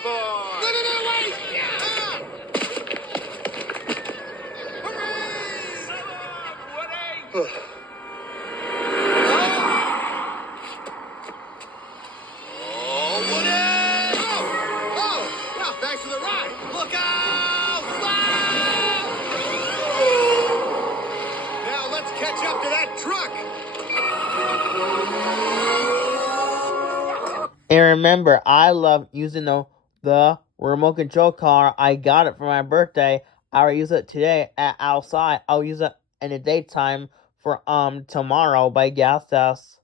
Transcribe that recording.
aboard! No, wait! Yeah! So long, Woody! Oh, Woody! Oh, well, thanks for the ride. Look out! Wow! Now let's catch up to that truck. And remember, I love using the remote control car. I got it for my birthday. I will use it today outside. I'll use it in the daytime for tomorrow by gas test.